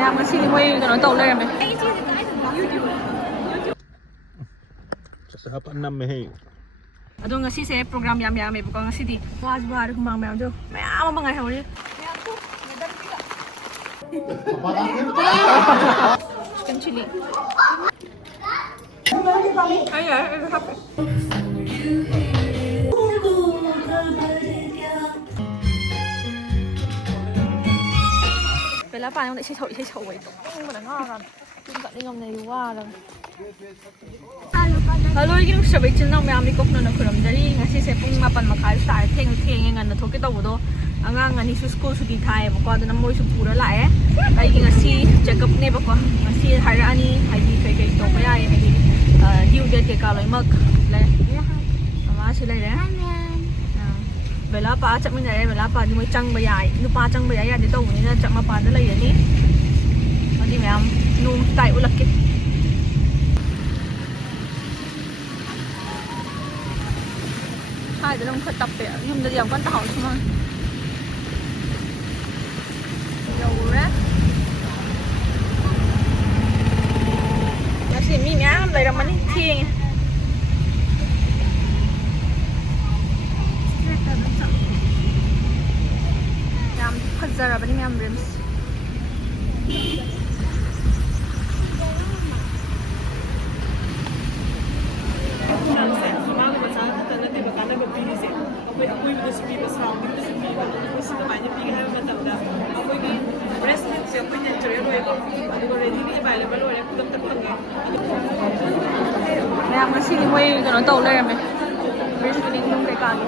ꯃꯌꯥꯝ ꯉꯁꯤꯗꯤ ꯃꯣꯏ ꯀꯩꯅꯣ ꯇꯧ ꯂꯩꯔꯝꯃꯦ ꯑꯗꯣ ꯉꯁꯤꯁꯦ ꯄ꯭ꯔꯣꯒ꯭ꯔꯥꯝ ꯌꯥꯝ ꯌꯥꯝꯃꯦꯕꯀꯣ ꯉꯁꯤꯗꯤ ꯋꯥꯁꯨ ꯋꯥꯔꯦ ꯍꯨꯃꯥꯡ ꯃꯌꯥꯝꯗꯣ ꯃꯌꯥꯝ ꯑꯃ ꯉꯥꯏꯍꯧꯔꯤ chicken chili ꯕꯦꯂꯥ ꯄꯥꯅ ꯏꯁꯩ ꯁꯧꯕ ꯑꯩ ꯇꯨꯝꯅꯤꯡꯕꯅ ꯉꯥꯎꯔꯀꯥꯟꯗ ꯌꯨꯝ ꯆꯠꯅꯤꯡꯉꯝꯅꯦ ꯑꯩ ꯋꯥꯔꯒ ꯍꯜꯂꯣꯏꯒꯤ ꯅꯨꯡꯁꯤꯕ ꯏꯆꯤꯜ ꯏꯅꯥꯎ ꯃꯌꯥꯝ ꯃꯤꯀꯣꯛꯅꯅ ꯈꯨꯔꯨꯝꯖꯔꯤ ꯉꯁꯤꯁꯦ ꯄꯨꯡ 8:30 ꯇꯥꯔꯦ ꯊꯦꯡꯉꯦ ꯉꯟꯅ ꯊꯣꯛꯀꯦ ꯇꯧꯕꯗꯣ ꯑꯉꯥꯡ ꯑꯅꯤꯁꯨ ꯁ꯭ꯀꯨꯜ ꯁꯨꯇꯤ ꯊꯥꯏꯌꯦꯕꯀꯣ ꯑꯗꯨꯅ ꯃꯣꯏꯁꯨ ꯄꯨꯔ ꯂꯥꯛꯑꯦ ꯑꯩꯒꯤ ꯉꯁꯤ ꯆꯦꯛꯑꯞꯅꯦꯕꯀꯣ ꯉꯁꯤ ꯍꯥꯏꯔꯛꯑꯅꯤ ꯍꯥꯏꯗꯤ ꯀꯩꯀꯩ ꯇꯧꯕ ꯌꯥꯏ ꯍꯥꯏꯗꯤ ꯗ꯭ꯌꯨ ꯗꯦꯠ ꯀꯩꯀꯥ ꯂꯣꯏꯅꯃꯛ ꯂꯩ ꯃꯃꯥꯁꯨ ꯂꯩꯔꯦ ꯕꯦꯂꯥ ꯄꯥ ꯆꯠꯃꯤꯟꯅꯔꯦ ꯕꯦꯂꯥ ꯄꯥꯗꯤ ꯃꯣꯏ ꯆꯪꯕ ꯌꯥꯏ ꯅꯨꯄꯥ ꯆꯪꯕ ꯌꯥꯏ ꯌꯥꯗꯦ ꯇꯧꯕꯅꯤꯅ ꯃꯄꯥꯟꯗ ꯂꯩꯔꯅꯤ ꯑꯗꯨꯗꯤ ꯃꯌꯥꯝ ꯅꯣꯡ ꯇꯥꯏ ꯎꯠꯂꯛꯀꯦ ꯁ꯭ꯋꯥꯏꯗꯅ ꯑꯃꯨꯛ ꯈꯔ ꯇꯞꯄꯦ ꯌꯨꯝꯗꯗꯤ ꯌꯥꯝ ꯀꯟꯅ ꯇꯥꯍꯧꯁꯨ ꯃꯥꯜꯂꯦ ꯌꯧꯔꯦ ꯉꯁꯤ ꯃꯤ ꯃꯌꯥꯝ ꯂꯩꯔꯝꯃꯅꯤ ꯊꯦꯡꯉꯦ ꯌꯥꯝ ꯐꯖꯔꯕꯅꯤ ꯃꯌꯥꯝ ꯔꯤꯝꯁ ꯃꯥꯒ ꯃꯆꯥ ꯈꯛꯇ ꯅꯠꯇꯦꯕ ꯀꯥꯟꯅꯕ ꯄꯤꯔꯤꯁꯦ ꯑꯩꯈꯣꯏ ꯑꯀꯣꯏꯕꯗꯁꯨ ꯄꯤꯕ ꯁꯔꯥꯎꯟꯗꯤꯡꯗꯁꯨ ꯄꯤꯕ ꯃꯁꯤ ꯀꯃꯥꯏꯅ ꯄꯤꯒꯦ ꯍꯥꯏꯕ ꯃꯇꯝꯗ ꯑꯩꯈꯣꯏꯒꯤ ꯕ꯭ꯔꯦꯁ ꯃꯤꯜꯛꯁꯦ ꯑꯩꯈꯣꯏ ꯅꯦꯆꯔꯦꯜ ꯑꯣꯏꯕ ꯑꯗꯨꯒ ꯔꯦꯗꯤꯂꯤ ꯑꯦꯚꯥꯏꯂꯦꯕꯜ ꯑꯣꯏꯔꯦ ꯈꯨꯗꯛꯇ ꯐꯪꯉꯦ ꯃꯌꯥꯝ ꯉꯁꯤꯗꯤ ꯃꯣꯏ ꯀꯩꯅꯣ ꯇꯧ ꯂꯩꯔꯝꯃꯦ ꯕ꯭ꯔꯦꯁ ꯐꯤꯗꯤꯡ ꯅꯨꯡ ꯀꯩꯀꯥꯒꯤ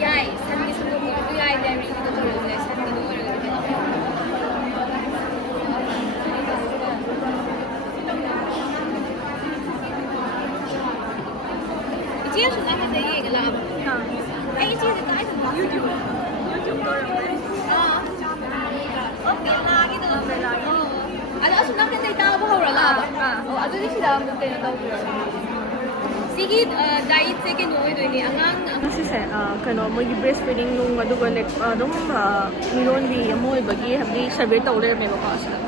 ꯌꯥꯏ ꯁꯟꯒꯤ ꯁꯪꯒꯣꯝꯁꯨ ꯌꯥꯏ ꯗꯥꯏꯔꯤꯒꯤꯗ ꯑꯣꯏꯔꯁꯨ ꯌꯥꯏ ꯁꯟꯒꯤꯗ ꯑꯣꯏꯔꯒꯗꯤ 이제서 나한테 얘기를 하고 아이 이제 나이도 유튜브 벨라기도 벨라기 아니 아주 나한테 따고 하러라 아주 시다 못되는 거 시기 다이트 세게 노이도니 아강 ꯉꯁꯤꯁꯦ ꯀꯩꯅꯣ ꯃꯣꯏꯒꯤ ꯕ꯭ꯔꯦꯁ ꯐꯤꯗꯤꯡ ꯅꯨꯡ ꯑꯗꯨꯒ ꯑꯗꯨꯝ ꯃꯤꯔꯣꯟꯕꯤ ꯑꯃ ꯑꯣꯏꯕꯒꯤ ꯍꯥꯏꯕꯗꯤ ꯁꯔꯚꯦ ꯇꯧ ꯂꯩꯔꯝꯃꯦꯕꯀꯣ ꯑꯁꯤꯗ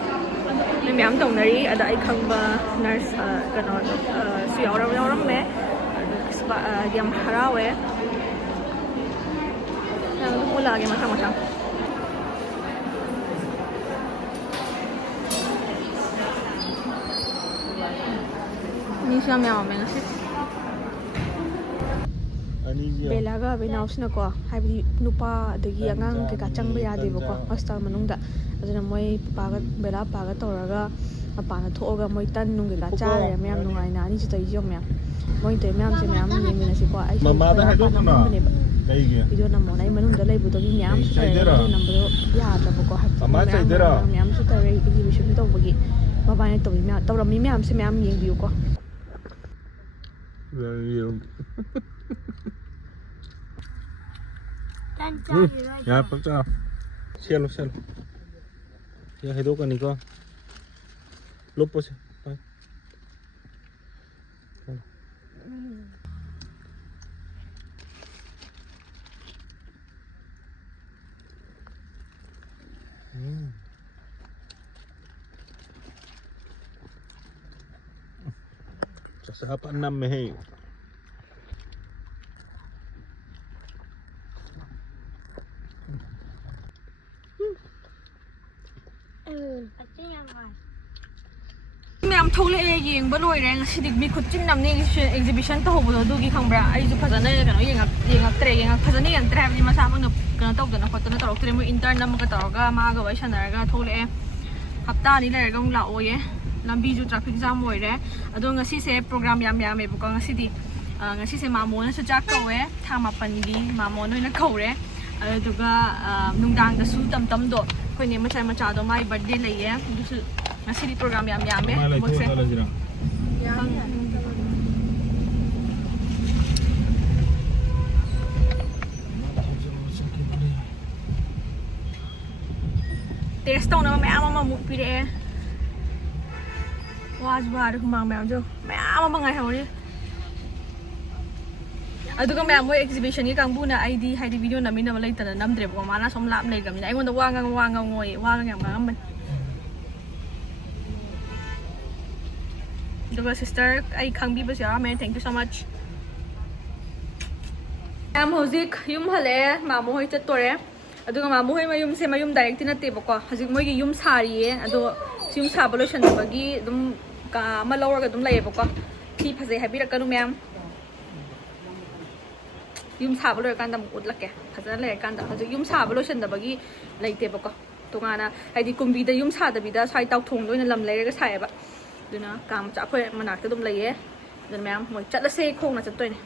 ꯃꯌꯥꯝ ꯇꯧꯅꯔꯤ ꯑꯗ ꯑꯩ ꯈꯪꯕ ꯅꯔꯁ ꯀꯩꯅꯣꯗꯣ ꯁꯨ ꯌꯥꯎꯔꯝꯃꯦ ꯌꯥꯝ ꯍꯔꯥꯎꯋꯦ ꯌꯥꯝ ꯑꯗꯨꯝ ꯎꯠꯂꯛꯑꯒꯦ ꯃꯊꯪ ꯃꯤꯁꯨ ꯌꯥꯝ ꯌꯥꯝꯃꯦ ꯉꯁꯤ ꯕꯦꯂꯥꯒ ꯕꯦꯅꯥꯎꯁꯤꯅꯀꯣ ꯍꯥꯏꯕꯗꯤ ꯅꯨꯄꯥ ꯑꯗꯒꯤ ꯑꯉꯥꯡ ꯀꯩꯀꯥ ꯆꯪꯕ ꯌꯥꯗꯦꯕꯀꯣ ꯍꯣꯁꯄꯤꯇꯥꯜ ꯃꯅꯨꯡꯗ ꯑꯗꯨꯅ ꯃꯣꯏ ꯄꯥꯒ ꯕꯦꯂꯥ ꯄꯥꯒ ꯇꯧꯔꯒ ꯃꯄꯥꯟꯗ ꯊꯣꯛꯑꯒ ꯃꯣꯏ ꯇꯟ ꯅꯨꯡ ꯀꯩꯀꯥ ꯆꯥꯔꯦ ꯃꯌꯥꯝ ꯅꯨꯡꯉꯥꯏꯅ ꯑꯅꯤꯁꯨ ꯇꯧꯔꯤꯁꯤ ꯌꯦꯡꯉꯨ ꯃꯌꯥꯝ ꯃꯣꯏ ꯇꯧꯔꯤ ꯃꯌꯥꯝꯁꯦ ꯃꯌꯥꯝ ꯌꯦꯡꯃꯤꯟꯅꯁꯤꯀꯣ ꯑꯩꯁꯨ ꯕꯦꯂꯥ ꯄꯥ ꯅꯝꯍꯟꯕꯅꯦꯕ ꯚꯤꯗꯤꯑꯣ ꯅꯝꯃꯣꯅ ꯑꯩ ꯃꯅꯨꯡꯗ ꯂꯩꯕꯗꯒꯤ ꯃꯌꯥꯝꯁꯨ ꯂꯩꯔꯦ ꯚꯤꯗꯤꯑꯣ ꯅꯝꯕꯗꯣ ꯌꯥꯗ꯭ꯔꯕꯀꯣ ꯍꯥꯏꯕꯗꯤ ꯃꯌꯥꯝꯁꯨ ꯇꯧꯔꯦ ꯑꯦꯛꯖꯤꯕꯤꯁꯟ ꯇꯧꯕꯒꯤ ꯃꯕꯥꯏꯅ ꯇꯧꯔꯝꯃꯤ ꯃꯌꯥꯝꯁꯦ ꯃꯌꯥꯝ ꯌꯦꯡꯕꯤꯌꯨꯀꯣ 야, 빡자. 셀로. 야, 해도 가니까. 롯보세. Sa hapa 6 में है ꯃꯌꯥꯝ ꯊꯣꯛꯂꯛꯑꯦ ꯌꯦꯡꯕ ꯂꯣꯏꯔꯦ ꯉꯁꯤꯗꯤ ꯃꯤ ꯈꯨꯠꯆꯤꯟꯅꯝꯅꯦ ꯑꯦꯛꯖꯤꯕꯤꯁꯟ ꯇꯧꯍꯧꯕꯗꯣ ꯑꯗꯨꯒꯤ ꯈꯪꯕ꯭ꯔꯥ ꯑꯩꯁꯨ ꯐꯖꯅ ꯀꯩꯅꯣ ꯐꯖꯅ ꯌꯦꯡꯉꯛꯇ꯭ꯔꯦ ꯍꯥꯏꯕꯗꯤ ꯃꯁꯥꯃꯛꯅ ꯀꯩꯅꯣ ꯇꯧꯗꯅ ꯈꯣꯠꯇꯅ ꯇꯧꯔꯛꯇ꯭ꯔꯦ ꯃꯣꯏ ꯏꯟꯇꯔꯟ ꯑꯃꯒ ꯇꯧꯔꯒ ꯃꯥꯒ ꯋꯥꯔꯤ ꯁꯥꯟꯅꯔꯒ ꯊꯣꯛꯂꯛꯑꯦ ꯍꯞꯇꯥ ꯑꯅꯤ ꯂꯩꯔꯒ ꯑꯃꯨꯛ ꯂꯥꯛꯑꯣꯌꯦ ꯂꯝꯕꯤꯁꯨ ꯇ꯭ꯔꯥꯐꯤꯛ ꯖꯥꯝ ꯑꯣꯏꯔꯦ ꯑꯗꯣ ꯉꯁꯤꯁꯦ ꯄ꯭ꯔꯣꯒ꯭ꯔꯥꯝ ꯌꯥꯝ ꯌꯥꯝꯃꯦꯕꯀꯣ ꯉꯁꯤꯁꯦ ꯃꯥꯃꯣꯅꯁꯨ ꯆꯥꯛ ꯀꯧꯋꯦ ꯊꯥ 9ꯒꯤ ꯃꯥꯃꯣꯅ ꯑꯣꯏꯅ ꯀꯧꯔꯦ ꯑꯗꯨꯒ ꯅꯨꯡꯗꯥꯡꯗꯁꯨ ꯇꯝꯇꯝꯗꯣ ꯑꯩꯈꯣꯏ ꯅꯦ ꯃꯆꯥꯗꯣ ꯃꯥꯒꯤ ꯕꯔꯊꯗꯦ ꯂꯩꯌꯦ ꯑꯗꯨꯁꯨ ꯉꯁꯤꯗꯤ ꯄ꯭ꯔꯣꯒ꯭ꯔꯥꯝ ꯌꯥꯝ ꯌꯥꯝꯃꯦ ꯊꯕꯛꯁꯦ ꯇꯦꯁ ꯇꯧꯅꯕ ꯃꯌꯥꯝ ꯑꯃ ꯑꯃꯨꯛ ꯄꯤꯔꯛꯑꯦ ꯋꯥꯁꯨ ꯋꯥꯔꯦ ꯍꯨꯃꯥꯡ ꯃꯌꯥꯝꯁꯨ ꯃꯌꯥꯝ ꯑꯃ ꯉꯥꯏꯍꯧꯔꯤ ꯑꯗꯨꯒ ꯃꯌꯥꯝ ꯃꯣꯏ ꯑꯦꯛꯖꯤꯕꯤꯁꯟꯒꯤ ꯀꯥꯡꯕꯨꯅ ꯑꯩꯗꯤ ꯍꯥꯏꯗꯤ ꯚꯤꯗꯤꯑꯣ ꯅꯝꯃꯤꯟꯅꯕ ꯂꯩꯇꯅ ꯅꯝꯗ꯭ꯔꯦꯕꯀꯣ ꯃꯥꯅ ꯁꯨꯝ ꯂꯥꯞ ꯂꯩꯈ꯭ꯔꯕꯅꯤꯅ ꯑꯩꯉꯣꯟꯗ ꯋꯥ ꯉꯥꯡꯉꯣꯏ ꯋꯥꯒ ꯌꯥꯝ ꯉꯥꯡꯉꯝꯕꯅꯤ ꯑꯗꯨꯒ ꯁꯤꯁꯇꯔ ꯑꯩ ꯈꯪꯕꯤꯕꯁꯨ ꯌꯥꯎꯔꯝꯃꯦ ꯊꯦꯡꯛ ꯌꯨ ꯁꯣ ꯃꯆ ꯃꯌꯥꯝ ꯍꯧꯖꯤꯛ ꯌꯨꯝ ꯍꯜꯂꯛꯑꯦ ꯃꯥꯃꯣ ꯍꯣꯏ ꯆꯠꯇꯣꯔꯦ ꯑꯗꯨꯒ ꯃꯥꯃꯣ ꯍꯣꯏ ꯃꯌꯨꯝꯁꯦ ꯃꯌꯨꯝ ꯗꯥꯏꯔꯦꯛꯇꯤ ꯅꯠꯇꯦꯕꯀꯣ ꯍꯧꯖꯤꯛ ꯃꯣꯏꯒꯤ ꯌꯨꯝ ꯁꯥꯔꯤꯌꯦ ꯑꯗꯣ ꯌꯨꯝ ꯁꯥꯕ ꯂꯣꯏꯁꯟꯅꯕꯒꯤ ꯑꯗꯨꯝ ꯀꯥ ꯑꯃ ꯂꯧꯔꯒ ꯑꯗꯨꯝ ꯂꯩꯌꯦꯕꯀꯣ ꯐꯤ ꯐꯖꯩ ꯍꯥꯏꯕꯤꯔꯛꯀꯅꯨ ꯃꯌꯥꯝ ꯌꯨꯝ ꯁꯥꯕ ꯂꯣꯏꯔꯀꯥꯟꯗ ꯑꯃꯨꯛ ꯎꯠꯂꯛꯀꯦ ꯐꯖꯅ ꯂꯩꯔꯀꯥꯟꯗ ꯍꯧꯖꯤꯛ ꯌꯨꯝ ꯁꯥꯕ ꯂꯣꯏꯁꯟꯗꯕꯒꯤ ꯂꯩꯇꯦꯕꯀꯣ ꯇꯣꯉꯥꯟꯅ ꯍꯥꯏꯗꯤ ꯀꯨꯝꯕꯤꯗ ꯌꯨꯝ ꯁꯥꯗꯕꯤꯗ ꯁ꯭ꯋꯥꯏ ꯇꯥꯎꯊꯣꯡꯗ ꯑꯣꯏꯅ ꯂꯝ ꯂꯩꯔꯒ ꯁꯥꯏꯌꯦꯕ ꯑꯗꯨꯅ ꯀꯥ ꯃꯆꯥ ꯑꯩꯈꯣꯏ ꯃꯅꯥꯛꯇ ꯑꯗꯨꯝ ꯂꯩꯌꯦ ꯑꯗꯨꯅ ꯃꯌꯥꯝ ꯃꯣꯏ ꯆꯠꯂꯁꯦ ꯈꯣꯡꯅ ꯆꯠꯇꯣꯏꯅꯦ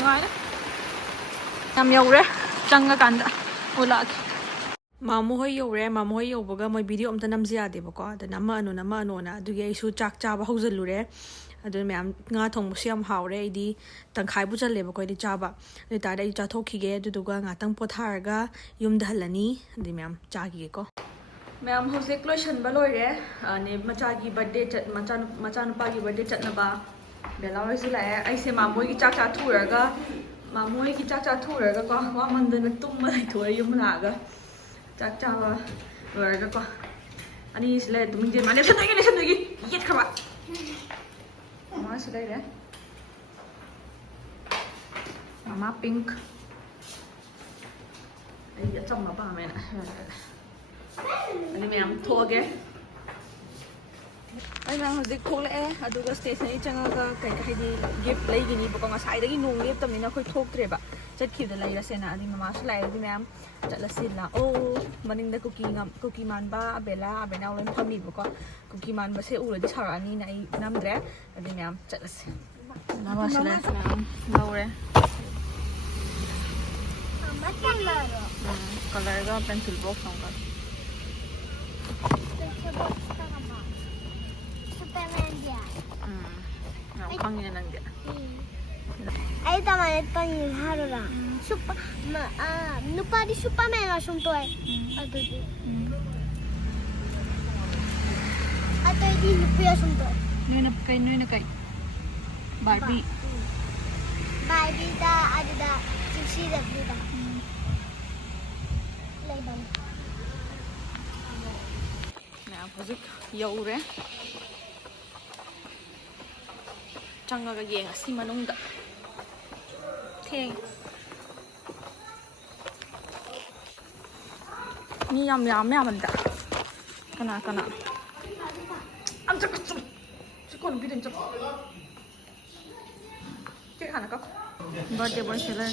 ꯅꯨꯡꯉꯥꯏꯔꯦ ꯌꯥꯝ ꯌꯧꯔꯦ ꯆꯪꯉꯀꯥꯟꯗ ꯎꯠꯂꯛꯑꯒꯦ ꯃꯥꯃꯣ ꯍꯣꯏ ꯌꯧꯔꯦ ꯃꯥꯃꯣ ꯍꯣꯏ ꯌꯧꯕꯒ ꯃꯣꯏ ꯚꯤꯗꯤꯑꯣ ꯑꯝꯇ ꯅꯝꯖ ꯌꯥꯗꯦꯕꯀꯣ ꯑꯗ ꯅꯝꯃꯛꯑꯅꯣꯅ ꯑꯗꯨꯒꯤ ꯑꯩꯁꯨ ꯆꯥꯛ ꯆꯥꯕ ꯍꯧꯖꯤꯜꯂꯨꯔꯦ ꯑꯗꯨꯅ ꯃꯌꯥꯝ ꯉꯥ ꯊꯣꯡꯕꯁꯨ ꯌꯥꯝ ꯍꯥꯎꯔꯦ ꯑꯩꯗꯤ ꯇꯪꯈꯥꯏꯕꯨ ꯆꯜꯂꯦꯕꯀꯣ ꯑꯩꯗꯤ ꯆꯥꯕ ꯑꯗꯨ ꯑꯣꯏꯇꯥꯔꯗꯤ ꯑꯩ ꯆꯥꯊꯣꯛꯈꯤꯒꯦ ꯑꯗꯨꯗꯨꯒ ꯉꯥꯛꯇꯪ ꯄꯣꯊꯥꯔꯒ ꯌꯨꯝꯗ ꯍꯜꯂꯅꯤ ꯑꯗꯨꯗꯤ ꯃꯌꯥꯝ ꯆꯥꯈꯤꯒꯦꯀꯣ ꯃꯌꯥꯝ ꯍꯧꯖꯤꯛ ꯂꯣꯏꯁꯟꯕ ꯂꯣꯏꯔꯦ ꯃꯆꯥꯒꯤ ꯕꯔꯊꯗꯦ ꯃꯆꯥꯅꯨꯄꯥꯒꯤ ꯕꯔꯊꯗꯦ ꯆꯠꯅꯕ ꯕꯦꯂꯥ ꯍꯣꯏꯁꯨ ꯂꯥꯛꯑꯦ ꯑꯩꯁꯦ ꯃꯥꯃꯣꯏꯒꯤ ꯆꯥꯛ ꯆꯥꯊꯣꯛꯎꯔꯒ ꯃꯥꯃꯣꯏꯒꯤ ꯆꯥꯛ ꯆꯥꯊꯣꯛꯎꯔꯒꯀꯣ ꯋꯥꯃꯟꯗꯅ ꯇꯨꯝꯕ ꯂꯩꯊꯣꯛꯑꯦ ꯌꯨꯝ ꯂꯥꯛꯑꯒ ꯆꯥꯛ ꯆꯥꯕ ꯂꯣꯏꯔꯒꯀꯣ ꯑꯅꯤꯁꯤ ꯂꯩꯔꯦ ꯇꯨꯃꯤꯟꯁꯦ ꯃꯥ ꯂꯦꯞꯁꯟꯗꯣꯏꯒꯤ ꯌꯦꯠꯈ꯭ꯔꯕ ꯃꯥꯁꯤ ꯂꯩꯔꯦ ꯃꯃꯥ ꯄꯤꯡꯛ ꯑꯩꯗꯤ ꯑꯆꯝꯕ ꯄꯥꯝꯃꯦꯅ ꯑꯗꯨ ꯃꯌꯥꯝ ꯊꯣꯛꯑꯒꯦ ꯑꯩꯅ ꯍꯧꯖꯤꯛ ꯊꯣꯛꯂꯛꯑꯦ ꯑꯗꯨꯒ ꯁ꯭ꯇꯦꯁꯅꯔꯤ ꯆꯪꯉꯒ ꯍꯥꯏꯗꯤ ꯒꯤꯐꯠ ꯂꯩꯒꯤꯅꯤꯕꯀꯣ ꯉꯁꯥꯏꯗꯒꯤ ꯅꯣꯡ ꯂꯦꯞꯇꯕꯅꯤꯅ ꯑꯩꯈꯣꯏ ꯊꯣꯛꯇ꯭ꯔꯦꯕ ꯆꯠꯈꯤꯕꯗ ꯂꯩꯔꯁꯦꯅ ꯑꯗꯨꯗꯤ ꯃꯃꯥꯁꯨ ꯂꯥꯛꯑꯦ ꯑꯗꯨꯗꯤ ꯃꯌꯥꯝ ꯆꯠꯂꯁꯤ ꯂꯥꯛꯑꯣ ꯃꯅꯤꯡꯗ ꯀꯨꯀꯤ ꯃꯥꯟꯕ ꯑꯕꯦꯅꯥꯎ ꯂꯣꯏꯅ ꯐꯝꯃꯤꯕꯀꯣ ꯀꯨꯀꯤ ꯃꯥꯟꯕꯁꯦ ꯎꯔꯗꯤ ꯁꯥꯎꯔꯛꯑꯅꯤꯅ ꯑꯩ ꯅꯝꯗ꯭ꯔꯦ ꯑꯗꯨꯗꯤ ꯃꯌꯥꯝ ꯆꯠꯂꯁꯤ ꯃꯃꯥꯁꯨ ꯃꯌꯥꯝ ꯂꯧꯔꯦ ꯀꯂꯔꯒ ꯄꯦꯟꯁꯤꯜ ꯕꯣꯛꯁ ꯑꯃꯒ ꯌꯥꯝ ꯈꯪꯉꯦ ꯅꯪꯗꯤ ꯑꯩ ꯇꯃꯥꯏꯅ ꯇꯪꯉꯤ ꯍꯥꯏꯔꯣꯔꯥ ꯅꯨꯄꯥꯗꯤ ꯁꯨꯄꯔꯃꯦꯟ ꯁꯨꯝ ꯇꯣꯏ ꯑꯗꯨꯗꯤ ꯑꯇꯩꯗꯤ ꯅꯨꯄꯤ ꯁꯨꯝ ꯇꯣꯏ ꯅꯣꯏꯅ ꯀꯩ ꯕꯥꯔꯕꯤ ꯕꯥꯔꯕꯤꯗ ꯑꯗꯨꯗ ꯆꯤꯞꯁꯤꯗꯕꯤꯗ ꯂꯩꯕꯅꯤ ꯃꯌꯥꯝ ꯍꯧꯖꯤꯛ ꯌꯧꯔꯦ ꯆꯪꯉꯒ ꯌꯦꯡꯉꯁꯤ ꯃꯅꯨꯡꯗ ꯃꯤ ꯌꯥꯝ ꯌꯥꯝꯃꯟꯗ ꯀꯅꯥ ꯆꯠꯀꯣ ꯅꯨꯄꯤꯗ ꯆꯠꯀꯣ ꯀꯦꯛ ꯍꯥꯟꯅ ꯀꯛ ꯕꯥꯔꯊꯗꯦ ꯕꯣꯏ ꯁꯦꯂꯔ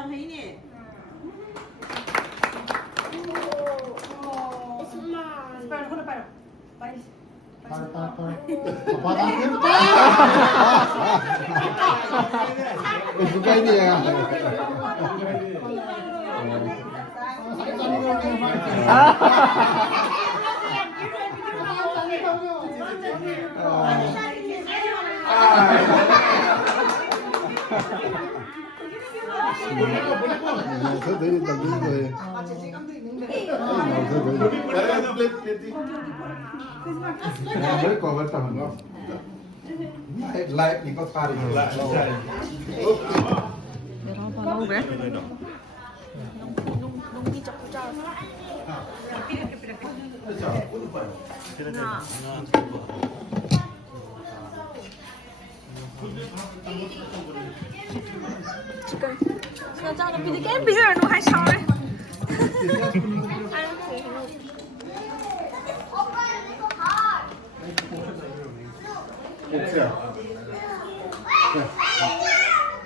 ꯌꯥꯝ ꯍꯩꯅꯦ Live 이거 파리. 내가 봐 나오게. 농기 자꾸 짜서. chicken. Sao cho nó bây giờ bây giờ nó hay sao đấy? Ăn thì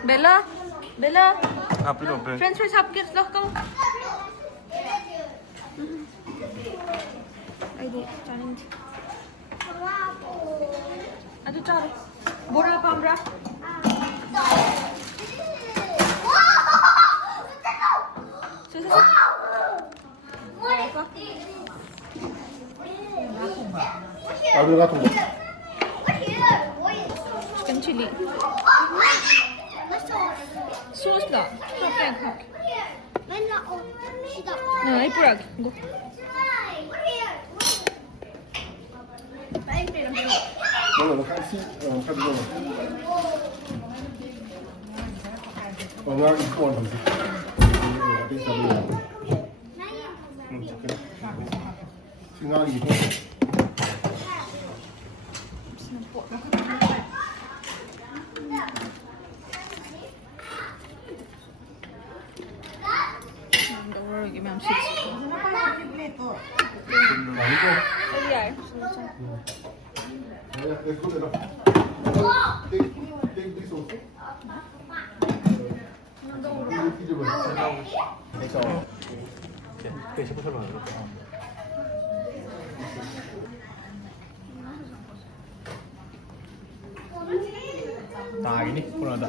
Bella, Bella. 앞으로 앞에. French fries hấp kia được không? Ai đi, challenge. Aduh cara. Bora pamra. 아들 같은 거. Chicken chili. Sauce dah. Pakai kau. 맨날 시다. Nah, ini pura. Go. 너는 같이 같이 먹어. 나 이거 완전. 생각이 이거. Don't worry, give me some chips. 아니고. Yeah. 내 손에다. 땡 소스. Nah ini pun ada.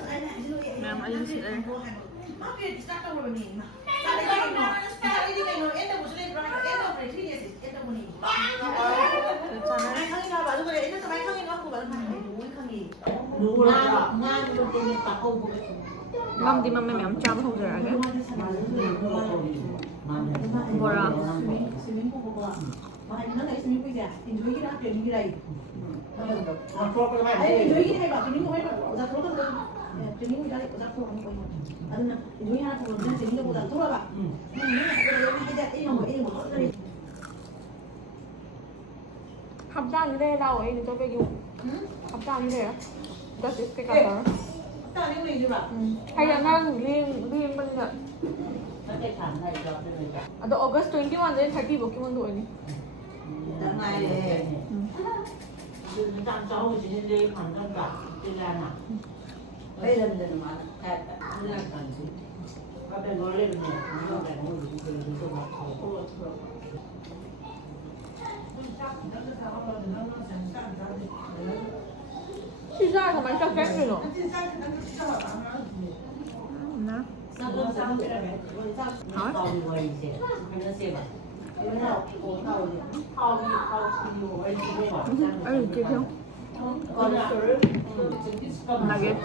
Ma'am, ayun si Air. Ma'am, di ma'am ma'am chăm không giờ cái. Bora. 합장 이래 나 왜 이제 저기 합장 이래요? 나 cái cả đó. Hay là ngang riêng riêng bên nhật. À từ August 21 đến 30 một cái món tuổi này. Pizza của mấy trăm kép rồi. Ai kia không? Nugget.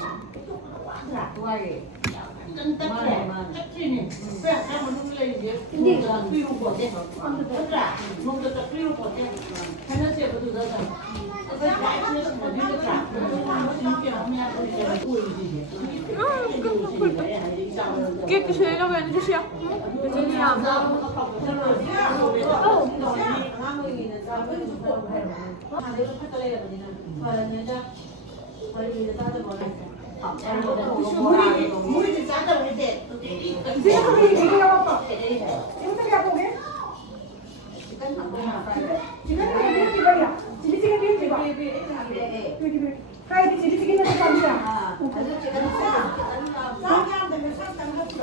Cái xe nó về nó xe. Cái xe đi làm. 물이 짜다 우리 때.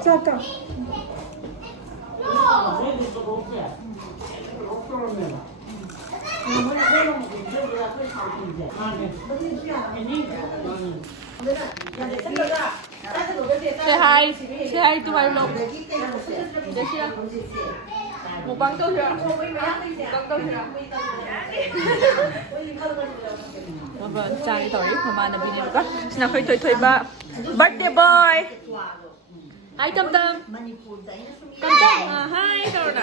잠깐. Say hi. Say hi to my vlog. Jessica. Mukbang to siya. Mukbang to siya. Vâng, trang đi tới mà nó bị đi được. Xin nào thôi thôi ba. Birthday boy. Hi Tâm Tâm. Tâm Tâm. Hi đâu nè.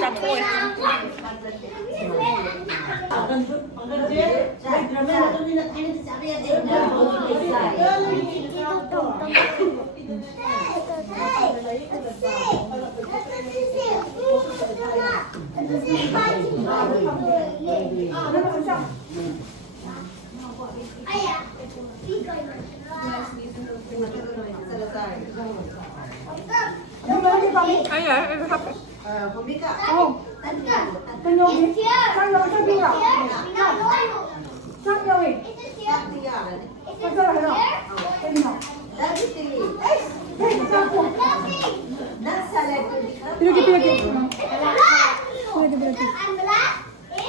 Chặt thôi. 哎呀，一个人。 Ay, ay, happy.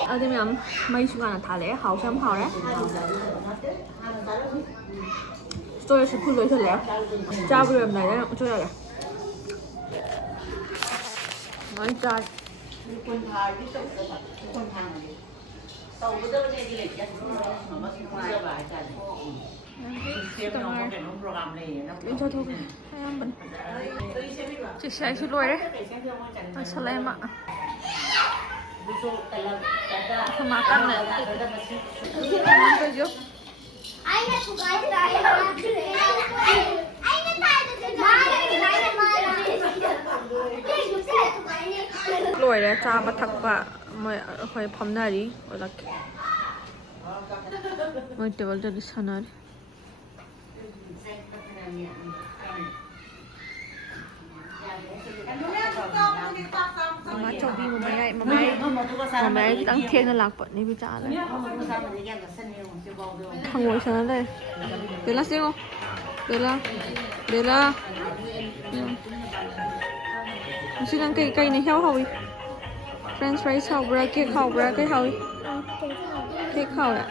Ở đây mình mấy chục ngàn thả lẽ hào xem hào đấy. Tôi sẽ phun lưới thật lẽ. Cha bây giờ này đấy cũng chưa rồi. Nói cha. คนไทยที่สุดเลยคนทางนี้โตก็เดินได้ดีเลยจะมาสบายใจพ่อเทียบน้องเขาเป็นน้องโปรแกรมเลยนะ Bên cho thôi. Hai ông bẩn. Chị sẽ xin lỗi đấy. Tôi sẽ lên mạng. Không mà cắt này. Tôi giúp. Anh là cô gái này. Anh là tài được lỗi đấy, cha bắt thắc bạ mới phải phầm này đi, ở đó mới table cho đi sang này. Mà cho đi một mấy đang thiên là lạc bận đi bị trả lại. Không ngồi sang đây. Để là siêu. Để là. Xin ăn cây này heo hôi. French fries hầu bra cake hầu bra cái hôi. Cake hầu ạ.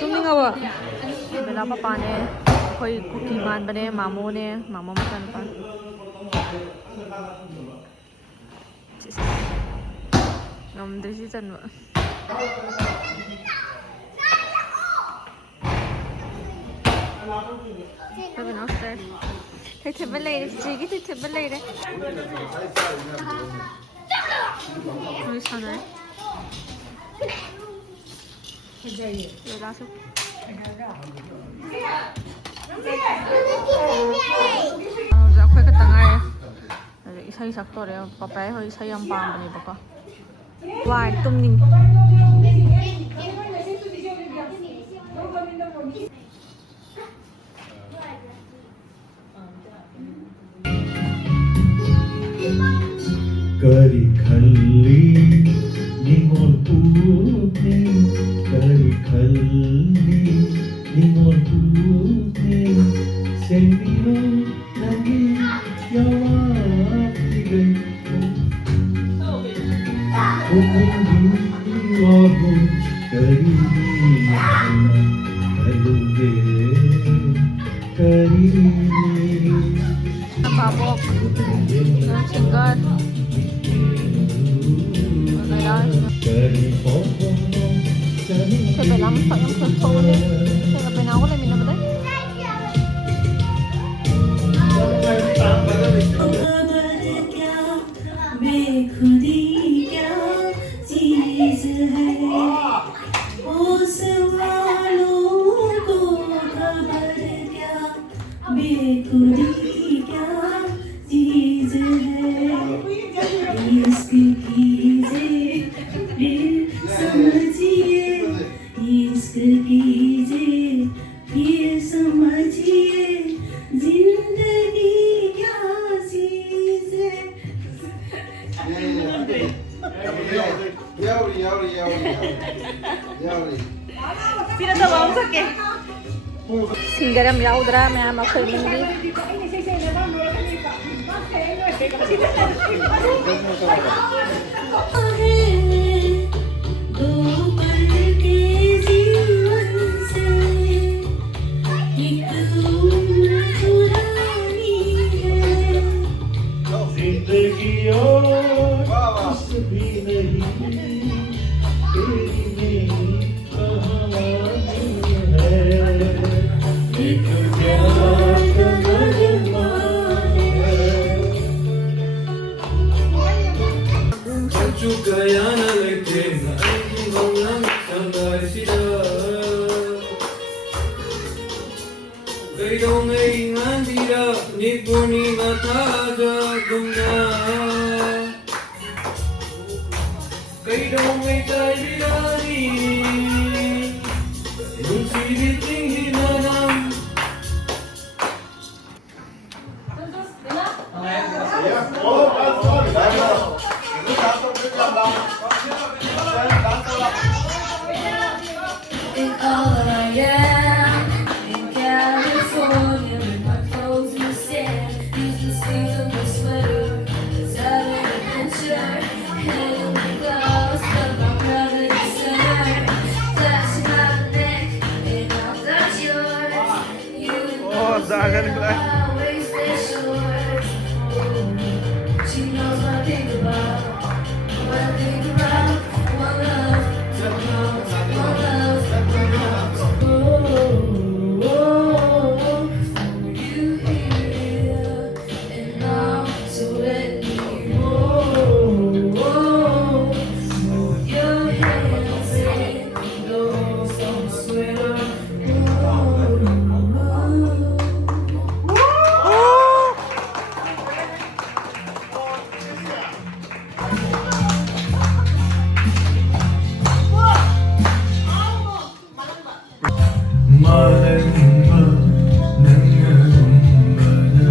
Chúng mình ngầu à? Bây giờ papa nè, khơi cookie man bên nè, mamo masan pa. Ngầm tới chứ chân vậy. Tôi bên Australia. Thấy thịt bên đây đấy, chị cái thịt bên đây đấy. Rồi sao đấy? Rồi ra xuống. Dạ khoe cái tầng ai. Rồi xây sạc tôi đấy, có bé hơi xây âm bàm này bác ạ. Vài tôm ninh. करी खल्ली Namor Pune करी खल्ली Namor Pune semio नगी यावाती गई उन्हें वाहु करी हलुगे करी Babok, chicken. Phải làm phận phận thô đi. Thế là phải nấu cái này mình làm đấy. Singgaram yaudra मैं मखर मंदी दो पल के जीवन से एक उम्र पुरानी है जिंदगी और कुछ भी नहीं तेरी मेरी कहानी है एक प्यार का नगमा है गया Kailangan tayo birani Lusitin hinanam And all I am in California with my clothes in the sand. Use the sleeves of my sweater as out of adventure. Head in the gloves, but my brother December. Flashing my neck and I'll touch yours. You know waist and shorts. Oh, she knows what I think about. What I think about. One love, one love. You here and now, so let me move your hands and blows on the sweater. Malamma nangarumbana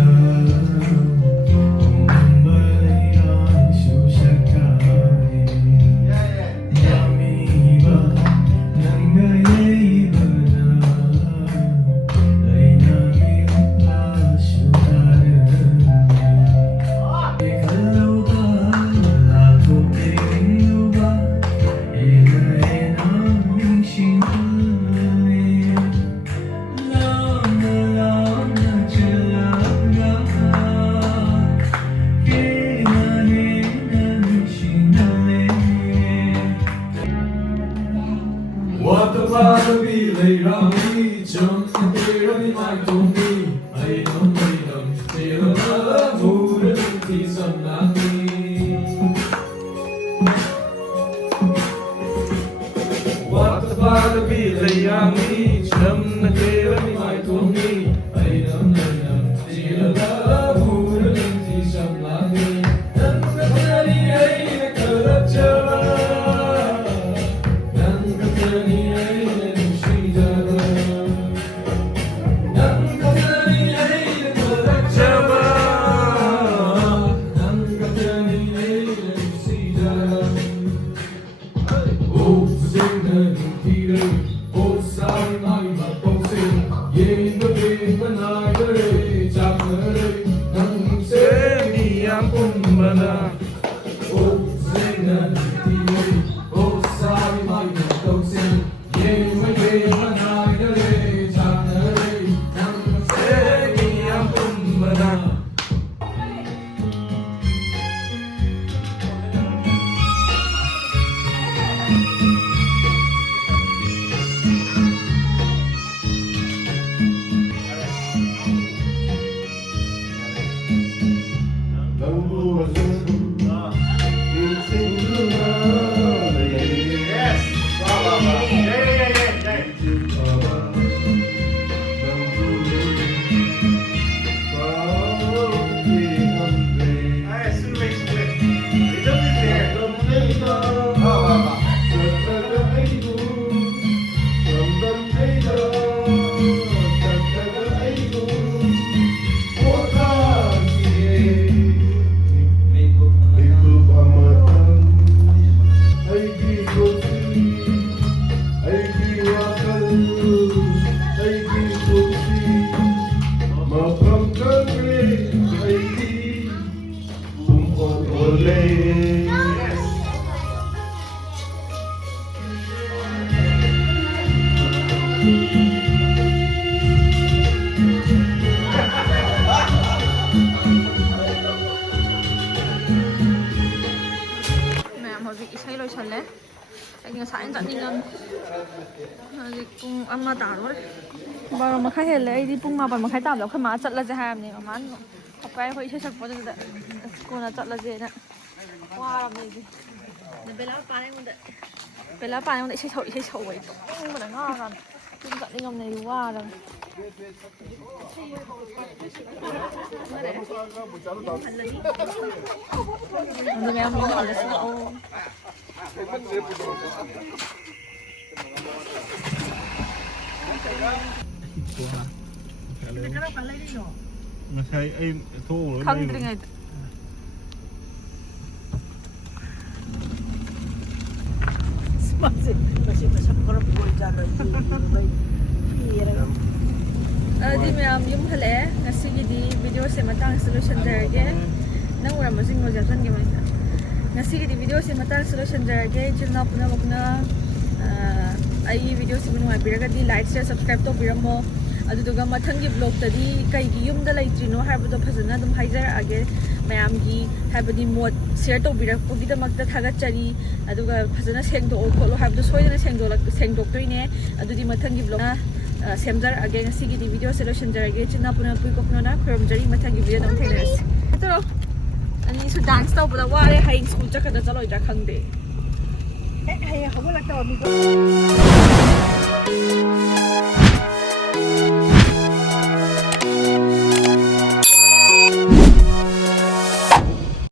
Umbalayan sushakai Yamiba nangayaibana Lainami upashudarami Ikaluba ako kinuba Ina-inaming shinhani What about the belay rami jump and beer in my tummy I don't feel another mood and piece of nothing What about the belay rami jump and beer in my tummy I don't feel another mood and piece of nothing And the daddy ain't a culture Amma taro Baro makai hele ai pung ma ban makai tam lo khama chatla je ham ni man khopai hoi se sak poda da ko na chatla je na wa me ji ne bela pa ne mun da se so wai tong ma da nga ran 좀 ꯆꯠꯅꯤꯡꯉꯝꯅꯦ ꯋꯥꯔꯕ 근데 매운 거 알렸어. Ngài em thu rồi. 강드링 di mayam yung hale ngasigidi video se matang solution jarage nang ura masing mo jason ge mai ngasigidi video se matang solution jarage chuna puna bokna ai video se bunwa biraga di like share subscribe to biramo aduduga mathangi vlog tadi kai gi yum da laitrino harbado phajana dum haijar age mayam gi habadi mod share to birak pogi da makta thaga chari aduga phajana sengdo kholo harbado soidana sengdok toine adudi mathangi vlog na semjar age ngasi gi video solution jarage china puna pui kokno na khrom jari mathangi video dam thainas toro ani su dance to bula ware haing school chakada chaloi da khangde hey habo lakta ami